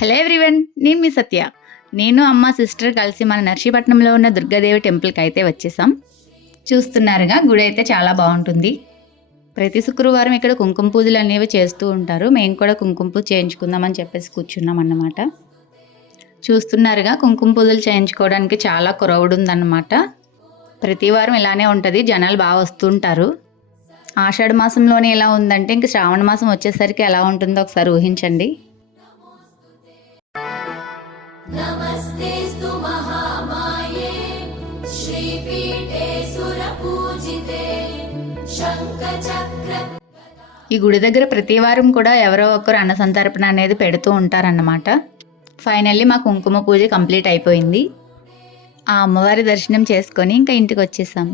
Hello everyone, నేను మీ సత్య. నేను అమ్మ సిస్టర్ కలిసి మన నర్సీపట్నంలో ఉన్న దుర్గాదేవి టెంపుల్కి అయితే వచ్చేసాం. చూస్తున్నారుగా, గుడి అయితే చాలా బాగుంటుంది. ప్రతి శుక్రవారం ఇక్కడ కుంకుమ పూజలు అనేవి చేస్తూ ఉంటారు. మేము కూడా కుంకుమ పూజ చేయించుకుందామని చెప్పేసి కూర్చున్నాం అన్నమాట. చూస్తున్నారుగా, కుంకుమ పూజలు చేయించుకోవడానికి చాలా క్రౌడ్ ఉందన్నమాట. ప్రతి వారం ఇలానే ఉంటుంది, జనాలు బాగా వస్తుంటారు. ఆషాఢ మాసంలోనే ఎలా ఉందంటే ఇంక శ్రావణ మాసం వచ్చేసరికి ఎలా ఉంటుందో ఒకసారి ఊహించండి. नमस्तेस्तु महामाये श्रीपीठे सुरपूजिते शङ्खचक्र ఈ గుడి దగ్గర ప్రతి వారం కూడా ఎవరో ఒకరు అన్న సంతర్పణ అనేది పెడుతూ ఉంటారన్నమాట. ఫైనల్లీ మా కుంకుమ పూజ కంప్లీట్ అయిపోయింది. ఆ అమ్మవారి దర్శనం చేసుకొని ఇంకా ఇంటికి వచ్చేసాం.